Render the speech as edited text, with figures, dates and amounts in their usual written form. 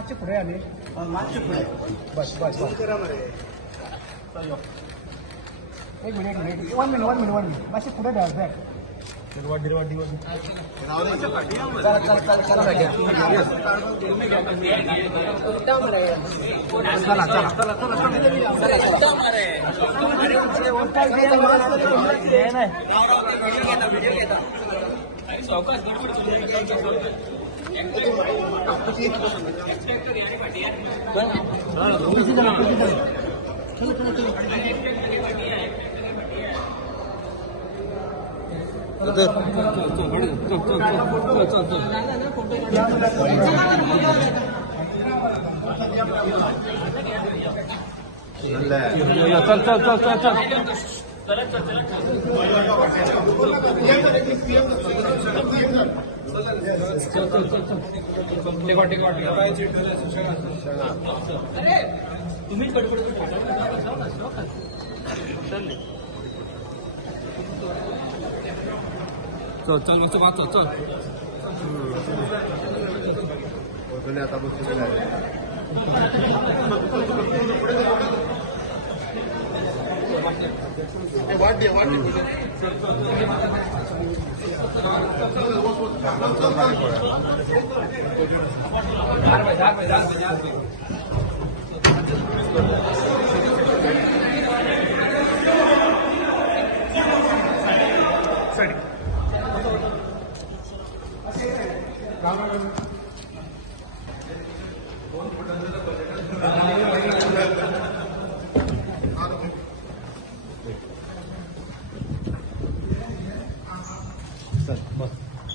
मागचे पुढे आले मागचे पुढे बस बस एक मिनिट वन मिनिट मागचे पुढे द्या बॅग तुम्हीच चल मग चल आता बस